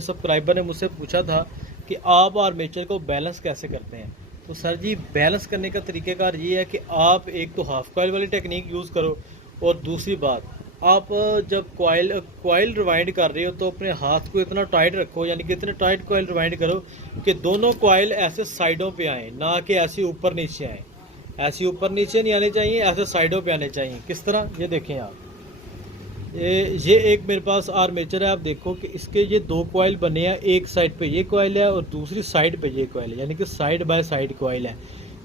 Subscriber ने मुझसे पूछा था कि आप आर्मेचर को बैलेंस कैसे करते हैं। तो सर जी, बैलेंस करने का तरीक़ेकार ये है कि आप एक तो हाफ कॉइल वाली टेक्निक यूज़ करो, और दूसरी बात, आप जब कॉइल रिवाइंड कर रहे हो तो अपने हाथ को इतना टाइट रखो, यानी कि इतने टाइट कॉइल रिवाइंड करो कि दोनों कॉइल ऐसे साइडों पे आएँ, ना कि ऐसे ऊपर नीचे आएँ। ऐसे ऊपर नीचे नहीं आने चाहिए, ऐसे साइडों पे आने चाहिए। किस तरह, ये देखें आप, ये एक मेरे पास आर्मेचर है। आप देखो कि इसके ये दो कॉइल बने हैं, एक साइड पे ये कॉइल है और दूसरी साइड पे ये कॉइल है, यानी कि साइड बाय साइड कॉइल है,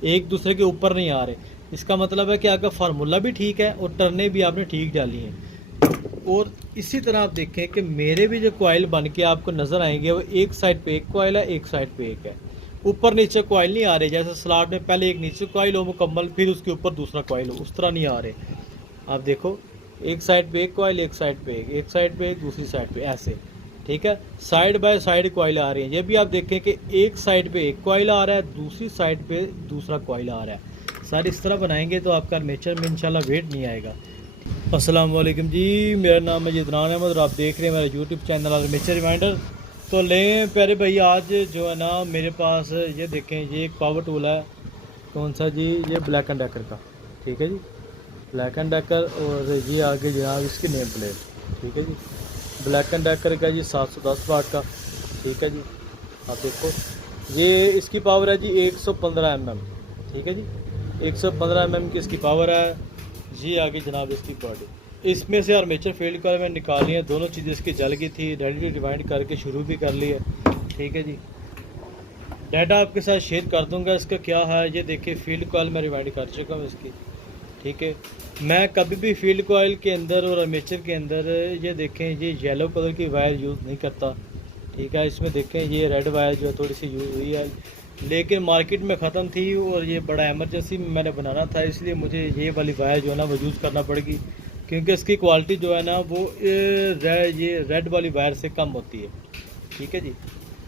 एक दूसरे के ऊपर नहीं आ रहे। इसका मतलब है कि आपका फार्मूला भी ठीक है और टर्नें भी आपने ठीक डाली हैं। और इसी तरह आप देखें कि मेरे भी जो कॉइल बन के आपको नज़र आएंगे वो एक साइड पे एक कॉइल है, एक साइड पे एक है, ऊपर नीचे कॉइल नहीं आ रहे। जैसे स्लाट में पहले एक नीचे कॉइल हो मुकम्मल, फिर उसके ऊपर दूसरा कॉइल हो, उस तरह नहीं आ रहे। आप देखो, एक साइड पे एक कॉइल, एक साइड पे एक साइड पे एक, दूसरी साइड पे ऐसे, ठीक है, साइड बाय साइड कॉइल आ रही है। ये भी आप देखें कि एक साइड पे एक कॉइल आ रहा है, दूसरी साइड पे दूसरा कॉइल आ रहा है। सारे इस तरह बनाएंगे तो आपका आर्मेचर में इंशाल्लाह वेट नहीं आएगा। अस्सलाम वालेकुम जी, मेरा नाम है जिदरान अहमद और आप देख रहे हैं मेरा यूट्यूब चैनल आर्मेचर रिमाइंडर। तो लें प्यारे भाई, आज जो है ना मेरे पास ये देखें, ये एक पावर टूल है। कौन सा जी? ये ब्लैक एंड डेकर का, ठीक है जी, ब्लैक एंड डेकर। और ये आगे जनाब इसकी नेम प्लेट, ठीक है जी, ब्लैक एंड डेकर का जी 710 वाट का, ठीक है जी। आप देखो, ये इसकी पावर है जी 115 mm, ठीक है जी, 115 mm की इसकी पावर है जी। आगे जनाब इसकी बॉडी, इसमें से आर्मेचर फील्ड कॉइल मैंने निकाली है, दोनों चीज़ें इसकी जल गई थी, रेडी रिवाइंड करके शुरू भी कर ली है, ठीक है जी। डाटा आपके साथ शेयर कर दूंगा इसका क्या है। ये देखिए, फील्ड कॉइल मैं रिवाइंड कर चुका हूँ इसकी, ठीक है। मैं कभी भी फील्ड कॉइल के अंदर और आर्मेचर के अंदर ये देखें, ये येलो कलर की वायर यूज़ नहीं करता, ठीक है। इसमें देखें ये रेड वायर जो थोड़ी सी यूज़ हुई है, लेकिन मार्केट में ख़त्म थी और ये बड़ा एमरजेंसी में मैंने बनाना था, इसलिए मुझे ये वाली वायर जो है ना वो यूज़ करना पड़ेगी, क्योंकि इसकी क्वालिटी जो है ना वो ये रेड वाली वायर से कम होती है, ठीक है जी।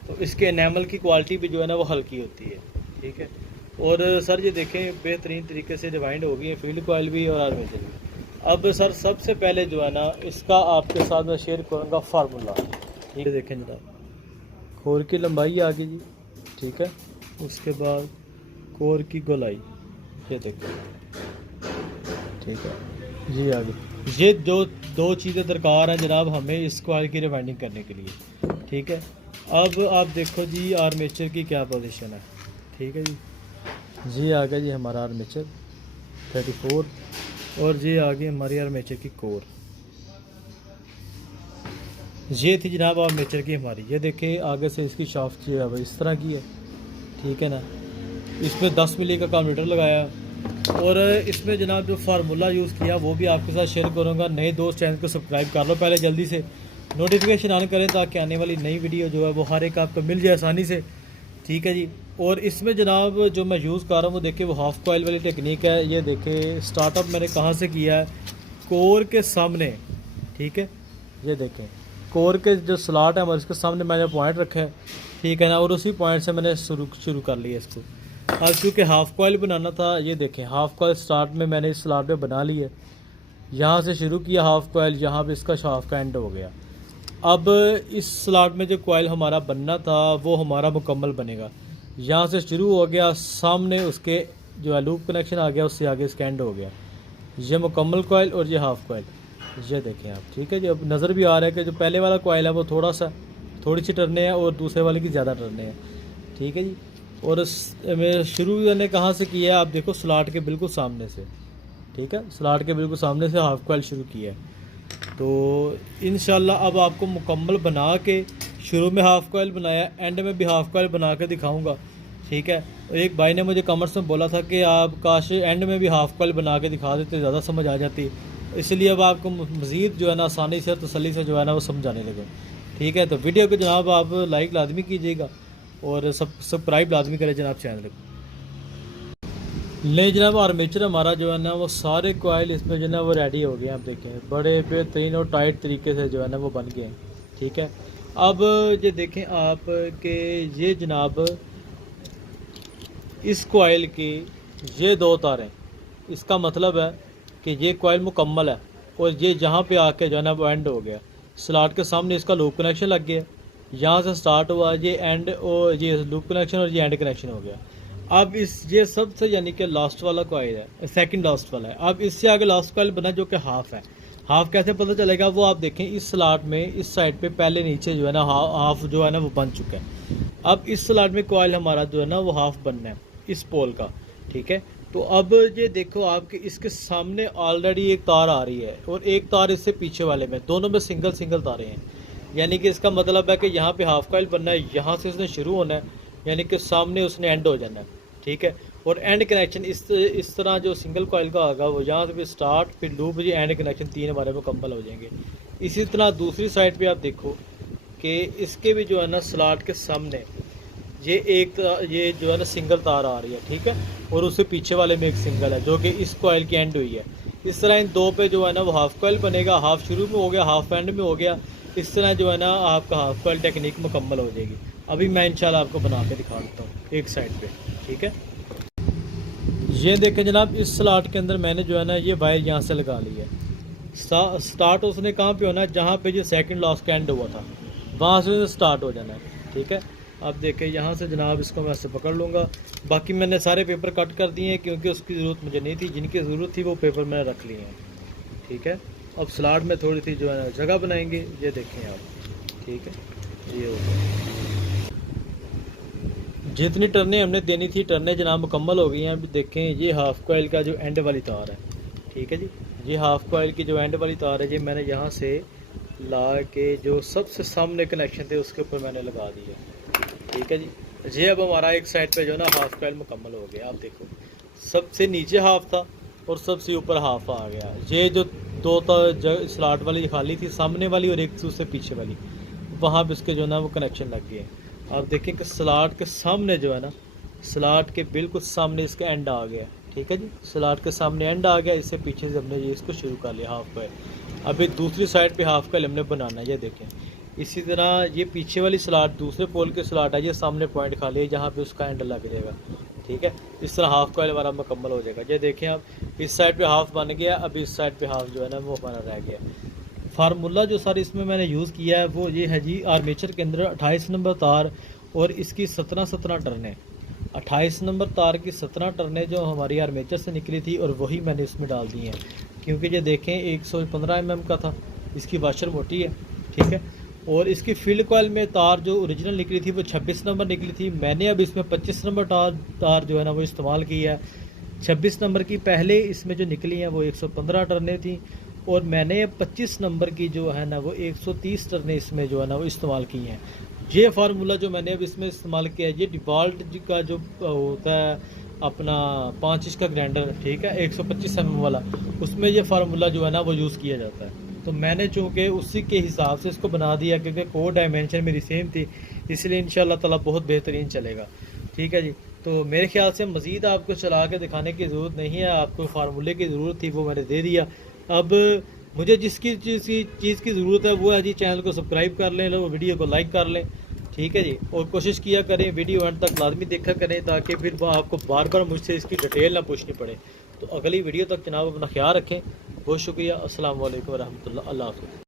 तो इसके एनेमल की क्वालिटी भी जो है ना वो हल्की होती है, ठीक है। और सर ये देखें, बेहतरीन तरीके से रिवाइंड हो गई है फील्ड कॉइल भी और आर्मेचर भी। अब सर सबसे पहले जो है ना इसका आपके साथ मैं शेयर करूँगा फार्मूला, ठीक है। देखें जनाब, कोर की लंबाई आ गई जी, ठीक है। उसके बाद कोर की गोलाई, ये देखें, ठीक है जी। आगे ये दो चीज़ें दरकार हैं जनाब हमें इस कॉइल की रिवाइंडिंग करने के लिए, ठीक है। अब आप देखो जी आर्मेचर की क्या पोजीशन है, ठीक है जी। आ गया जी हमारा आर्मेचर 34, और ये आ गई हमारी आर्मेचर की कोर। ये थी जनाब आर्मेचर की हमारी। ये देखें, आगे से इसकी शाफ्ट जो है वो इस तरह की है, ठीक है ना। इसमें 10 मिली का कम्यूटर लगाया, और इसमें जनाब जो फार्मूला यूज़ किया वो भी आपके साथ शेयर करूँगा। नए दोस्त चैनल को सब्सक्राइब कर लो पहले जल्दी से, नोटिफिकेशन ऑन करें ताकि आने वाली नई वीडियो जो है वो हर एक आपको मिल जाए आसानी से, ठीक है जी। और इसमें जनाब जो मैं यूज़ कर रहा हूँ वो देखिए वो हाफ कॉइल वाली टेक्निक है। ये देखें स्टार्टअप मैंने कहाँ से किया है, कोर के सामने, ठीक है। ये देखें कोर के जो स्लॉट है हमारे उसके सामने मैंने पॉइंट रखा है, ठीक है ना, और उसी पॉइंट से मैंने शुरू कर लिया इसको। अब क्योंकि हाफ़ कॉइल बनाना था, ये देखें हाफ़ कॉइल स्टार्ट में मैंने इस स्लॉट में बना ली है, यहाँ से शुरू किया हाफ़ कॉइल, यहाँ पे इसका शाफ्ट का एंड हो गया। अब इस स्लॉट में जो कॉइल हमारा बनना था वो हमारा मुकम्मल बनेगा, यहाँ से शुरू हो गया, सामने उसके जो है लूप कनेक्शन आ गया, उससे आगे इसका एंड हो गया। ये मुकम्मल कॉइल और ये हाफ़ कॉइल, ये देखें आप, ठीक है जी। अब नज़र भी आ रहा है कि जो पहले वाला कॉइल है वो थोड़ी सी टर्ने हैं और दूसरे वाले की ज़्यादा टर्ने हैं, ठीक है जी। और शुरू मैंने कहाँ से किया है, आप देखो स्लॉट के बिल्कुल सामने से, ठीक है, स्लॉट के बिल्कुल सामने से हाफ़ कॉइल शुरू किया है। तो इंशाल्लाह अब आपको मुकम्मल बना के, शुरू में हाफ़ कॉइल बनाया, एंड में भी हाफ़ कॉइल बना के दिखाऊंगा, ठीक है। एक भाई ने मुझे कमेंट्स में बोला था कि आप काश एंड में भी हाफ़ कॉइल बना के दिखा देते, ज़्यादा समझ आ जाती, इसलिए अब आपको मज़ीद जो है ना आसानी से तसल्ली से जो है ना वो समझाने लगे, ठीक है। तो वीडियो को जनाब आप लाइक लाजमी कीजिएगा और सब्सक्राइब लाजमी करें जनाब चैनल को। ले जनाब आर्मेचर हमारा जो है ना वो सारे कॉइल इसमें जो है ना वो रेडी हो गए हैं। आप देखें बड़े बेहतरीन और टाइट तरीके से जो है ना वो बन गए हैं, ठीक है। अब ये देखें आप कि ये जनाब इस कॉइल की ये दो तारें, इसका मतलब है कि ये कॉइल मुकम्मल है, और ये जहाँ पे आके जो है ना वो एंड हो गया। स्लॉट के सामने इसका लूप कनेक्शन लग गया, यहाँ से स्टार्ट हुआ, ये एंड और ये लूप कनेक्शन और ये एंड कनेक्शन हो गया। अब इस ये सबसे यानी कि लास्ट वाला कॉइल है, सेकंड लास्ट वाला है। अब इससे आगे लास्ट कॉइल बना जो कि हाफ है। हाफ कैसे पता चलेगा वो आप देखें, इस स्लॉट में इस साइड पे पहले नीचे जो है ना हाफ जो है ना वो बन चुका है। अब इस स्लॉट में कॉइल हमारा जो है ना वो हाफ बनना है इस पोल का, ठीक है। तो अब ये देखो आपके इसके सामने ऑलरेडी एक तार आ रही है और एक तार इससे पीछे वाले में, दोनों में सिंगल सिंगल तारें हैं। यानी कि इसका मतलब है कि यहाँ पे हाफ कॉइल बनना है, यहाँ से उसने शुरू होना है, यानी कि सामने उसने एंड हो जाना है, ठीक है। और एंड कनेक्शन इस तरह जो सिंगल कॉइल का होगा वो यहाँ से भी स्टार्ट फिर लूप जी एंड कनेक्शन 3 हमारे मुकम्मल हो जाएंगे। इसी तरह दूसरी साइड पे आप देखो कि इसके भी जो है ना स्लॉट के सामने ये जो है ना सिंगल तार आ रही है, ठीक है। और उससे पीछे वाले में एक सिंगल है जो कि इस कॉइल की एंड हुई है। इस तरह इन दो पे जो है ना वो हाफ कॉइल बनेगा, हाफ शुरू में हो गया हाफ एंड में हो गया। इस तरह जो है ना आपका हाफ कॉइल टेक्निक मुकम्मल हो जाएगी। अभी मैं इंशाल्लाह आपको बना के दिखा देता हूँ एक साइड पे, ठीक है। ये देखें जनाब, इस स्लॉट के अंदर मैंने जो है ना ये वायर यहाँ से लगा ली है। स्टार्ट उसने कहाँ पे होना है, जहाँ पे जो सेकंड लास्ट का एंड हुआ था वहाँ से स्टार्ट हो जाना है, ठीक है। अब देखें यहाँ से जनाब इसको मैं ऐसे पकड़ लूँगा। बाकी मैंने सारे पेपर कट कर दिए हैं क्योंकि उसकी ज़रूरत मुझे नहीं थी, जिनकी ज़रूरत थी वो पेपर मैंने रख लिए हैं, ठीक है। अब स्लॉट में थोड़ी सी जो है ना जगह बनाएंगे, ये देखें आप, ठीक है। ये हो जितनी टर्नें हमने देनी थी टर्नें जनाब मुकम्मल हो गई हैं। अभी देखें ये हाफ कॉइल का जो एंड वाली तार है, ठीक है जी। ये हाफ कॉइल की जो एंड वाली तार है ये मैंने यहाँ से ला के जो सबसे सामने कनेक्शन थे उसके ऊपर मैंने लगा दी है, ठीक है जी। ये अब हमारा एक साइड पे जो है ना हाफ कॉइल मुकम्मल हो गया। आप देखो सबसे नीचे हाफ था और सबसे ऊपर हाफ आ गया। ये जो दो स्लॉट वाली खाली थी सामने वाली और एक दूसरे पीछे वाली, वहाँ पे उसके जो है ना वो कनेक्शन लग गए। आप देखें कि स्लॉट के सामने जो है ना, स्लॉट के बिल्कुल सामने इसका एंड आ गया, ठीक है जी। स्लॉट के सामने एंड आ गया, इससे पीछे से हमने ये इसको शुरू कर लिया हाफ कॉइल। अभी दूसरी साइड पे हाफ कॉइल हमने बनाना है, ये देखें। इसी तरह ये पीछे वाली स्लॉट दूसरे पोल के स्लॉट है, ये सामने पॉइंट खाली है जहाँ पे उसका एंड लग जाएगा, ठीक है। इस तरह हाफ कॉइल हमारा मुकम्मल हो जाएगा। ये देखें आप, इस साइड पे हाफ बन गया, अभी इस साइड पे हाफ जो है ना वो हमारा रह गया। फार्मूला जो सर इसमें मैंने यूज़ किया है वो ये है जी, आर्मेचर के अंदर 28 नंबर तार और इसकी 17 टर्नें, 28 नंबर तार की 17 टर्नें जो हमारी आर्मेचर से निकली थी और वही मैंने इसमें डाल दी हैं। क्योंकि ये देखें 115 mm का था, इसकी वाशर मोटी है, ठीक है। और इसकी फील्ड कॉइल में तार जो ओरिजिनल निकली थी वो 26 नंबर निकली थी। मैंने अब इसमें 25 नंबर तार जो है ना वो इस्तेमाल की है। 26 नंबर की पहले इसमें जो निकली हैं वो 115 टर्नें थी और मैंने 25 नंबर की जो है ना वो 130 टर्नें इसमें जो है ना वो इस्तेमाल की हैं। ये फार्मूला जो मैंने अब इसमें इस्तेमाल किया है, ये डिवाल्ट का जो होता है अपना 5 इंच का ग्राइंडर, ठीक है, 125 mm वाला, उसमें ये फार्मूला जो है ना वो यूज़ किया जाता है। तो मैंने चूँकि उसी के हिसाब से इसको बना दिया क्योंकि कोड डायमेंशन मेरी सेम थी, इसलिए इंशाल्लाह ताला बहुत बेहतरीन चलेगा, ठीक है जी। तो मेरे ख्याल से मज़ीद आपको चला के दिखाने की ज़रूरत नहीं है, आपको फार्मूले की ज़रूरत थी वो मैंने दे दिया। अब मुझे जिसकी चीज़ की ज़रूरत है वो है जी, चैनल को सब्सक्राइब कर लें, लो वीडियो को लाइक कर लें, ठीक है जी। और कोशिश किया करें वीडियो एंड तक लाजमी देखा करें ताकि फिर वो आपको बार बार मुझसे इसकी डिटेल ना पूछनी पड़े। तो अगली वीडियो तक जनाब अपना ख्याल रखें। बहुत शुक्रिया। अस्सलाम वालेकुम रहमतुल्लाह। अल्लाह हाफ़िज़।